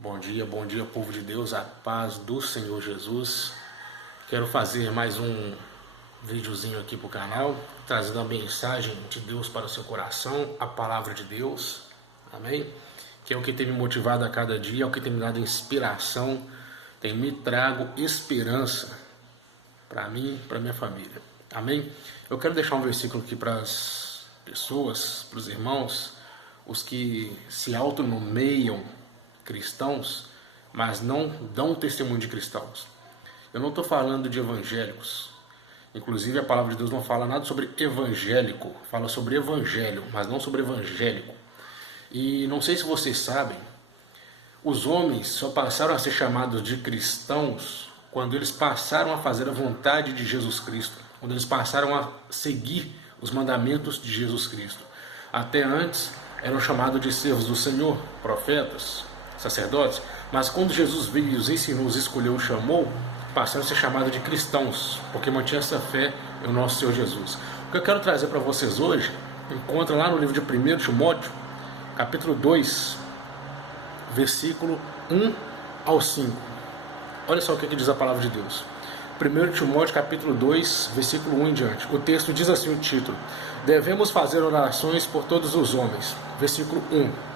Bom dia, povo de Deus, a paz do Senhor Jesus. Quero fazer mais um videozinho aqui pro canal, trazendo a mensagem de Deus para o seu coração, a palavra de Deus, amém? Que é o que tem me motivado a cada dia, é o que tem me dado inspiração, tem me trago esperança para mim, para minha família, amém? Eu quero deixar um versículo aqui para as pessoas, para os irmãos, os que se autonomeiam cristãos, mas não dão testemunho de cristãos. Eu não estou falando de evangélicos. Inclusive a palavra de Deus não fala nada sobre evangélico, fala sobre evangelho, mas não sobre evangélico. E não sei se vocês sabem, os homens só passaram a ser chamados de cristãos quando eles passaram a fazer a vontade de Jesus Cristo, quando eles passaram a seguir os mandamentos de Jesus Cristo. Até antes eram chamados de servos do Senhor, profetas, sacerdotes, mas quando Jesus veio e os ensinou, os escolheu e chamou, passaram a ser chamados de cristãos, porque mantinha essa fé no nosso Senhor Jesus. O que eu quero trazer para vocês hoje, encontra lá no livro de 1 Timóteo, capítulo 2, versículo 1 ao 5. Olha só o que diz a palavra de Deus. 1 Timóteo, capítulo 2, versículo 1 em diante. O texto diz assim, o título: devemos fazer orações por todos os homens. Versículo 1.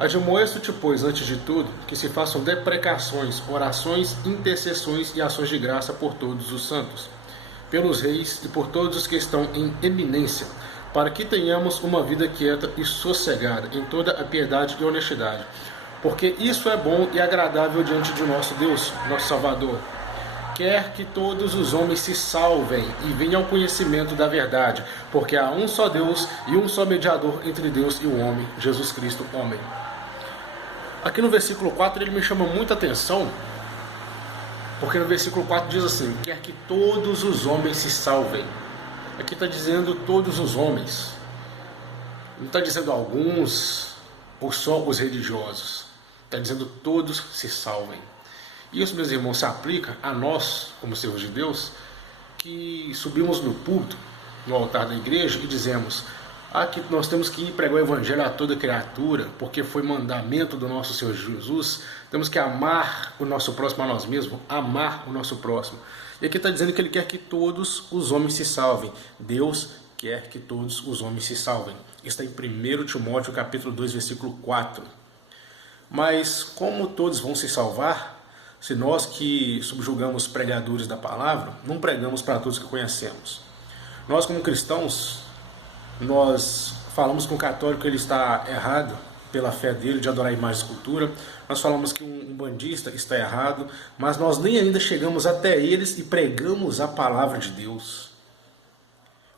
Admoesto-te, pois, antes de tudo, que se façam deprecações, orações, intercessões e ações de graça por todos os santos, pelos reis e por todos os que estão em eminência, para que tenhamos uma vida quieta e sossegada, em toda a piedade e honestidade, porque isso é bom e agradável diante de nosso Deus, nosso Salvador. Quer que todos os homens se salvem e venham ao conhecimento da verdade, porque há um só Deus e um só mediador entre Deus e o homem, Jesus Cristo, homem. Aqui no versículo 4 ele me chama muita atenção, porque no versículo 4 diz assim: quer que todos os homens se salvem. Aqui está dizendo todos os homens, não está dizendo alguns ou só os religiosos, está dizendo todos se salvem. E isso, meus irmãos, se aplica a nós, como servos de Deus, que subimos no púlpito, no altar da igreja, e dizemos que nós temos que ir pregar o evangelho a toda criatura, porque foi mandamento do nosso Senhor Jesus. Temos que amar o nosso próximo a nós mesmos, amar o nosso próximo. E aqui está dizendo que ele quer que todos os homens se salvem. Deus quer que todos os homens se salvem. Isso está em 1 Timóteo, capítulo 2, versículo 4. Mas como todos vão se salvar, se nós que subjugamos pregadores da palavra, não pregamos para todos que conhecemos? Nós, como cristãos, nós falamos que o católico ele está errado pela fé dele de adorar imagem e escultura. Nós falamos que um bandista está errado, mas nós nem ainda chegamos até eles e pregamos a palavra de Deus.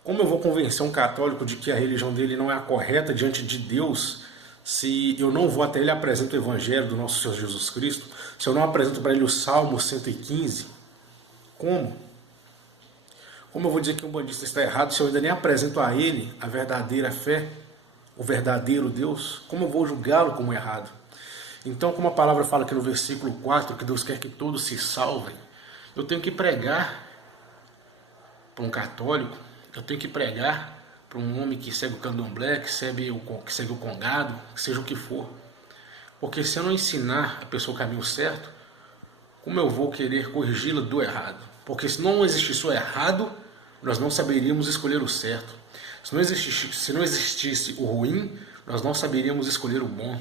Como eu vou convencer um católico de que a religião dele não é a correta diante de Deus, se eu não vou até ele e apresento o evangelho do nosso Senhor Jesus Cristo, se eu não apresento para ele o Salmo 115, como? Como eu vou dizer que um bandista está errado se eu ainda nem apresento a ele a verdadeira fé, o verdadeiro Deus? Como eu vou julgá-lo como errado? Então, como a palavra fala aqui no versículo 4, que Deus quer que todos se salvem, eu tenho que pregar para um católico, eu tenho que pregar para um homem que segue o candomblé, que segue o congado, que seja o que for. Porque se eu não ensinar a pessoa o caminho certo, como eu vou querer corrigi-la do errado? Porque se não existisse o errado, nós não saberíamos escolher o certo. Se não existisse o ruim, nós não saberíamos escolher o bom.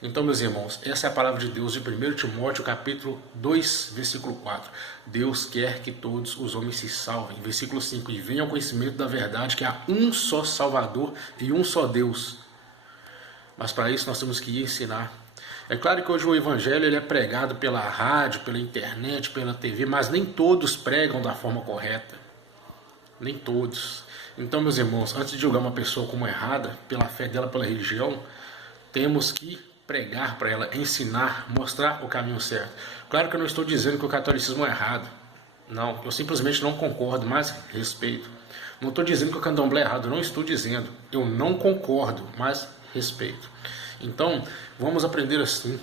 Então, meus irmãos, essa é a palavra de Deus de 1 Timóteo, capítulo 2, versículo 4. Deus quer que todos os homens se salvem. Versículo 5. E venham ao conhecimento da verdade, que há um só Salvador e um só Deus. Mas para isso nós temos que ir ensinar. É claro que hoje o evangelho ele é pregado pela rádio, pela internet, pela TV, mas nem todos pregam da forma correta. Nem todos. Então, meus irmãos, antes de julgar uma pessoa como errada, pela fé dela, pela religião, temos que pregar para ela, ensinar, mostrar o caminho certo. Claro que eu não estou dizendo que o catolicismo é errado. Não, eu simplesmente não concordo, mas respeito. Não estou dizendo que o candomblé é errado, não estou dizendo. Eu não concordo, mas respeito. Então, vamos aprender assim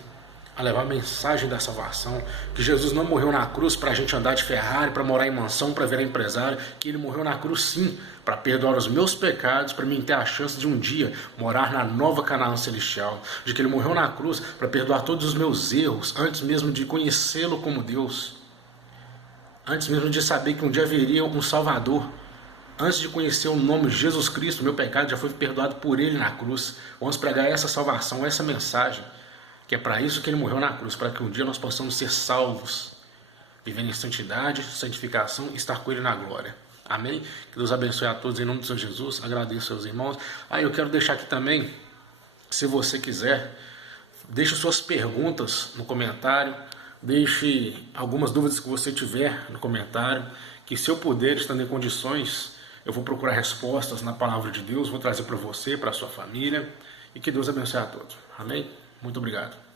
a levar a mensagem da salvação, que Jesus não morreu na cruz para a gente andar de Ferrari, para morar em mansão, para virar empresário, que Ele morreu na cruz sim, para perdoar os meus pecados, para mim ter a chance de um dia morar na nova Canaã celestial, de que Ele morreu na cruz para perdoar todos os meus erros, antes mesmo de conhecê-lo como Deus, antes mesmo de saber que um dia haveria um Salvador, antes de conhecer o nome de Jesus Cristo, meu pecado já foi perdoado por Ele na cruz. Vamos pregar essa salvação, essa mensagem, que é para isso que Ele morreu na cruz, para que um dia nós possamos ser salvos, vivendo em santidade, santificação e estar com Ele na glória. Amém? Que Deus abençoe a todos em nome do Senhor Jesus. Agradeço aos irmãos. Eu quero deixar aqui também, se você quiser, deixe suas perguntas no comentário, deixe algumas dúvidas que você tiver no comentário, que se eu puder, estando em condições, eu vou procurar respostas na palavra de Deus, vou trazer para você, para a sua família, e que Deus abençoe a todos. Amém? Muito obrigado.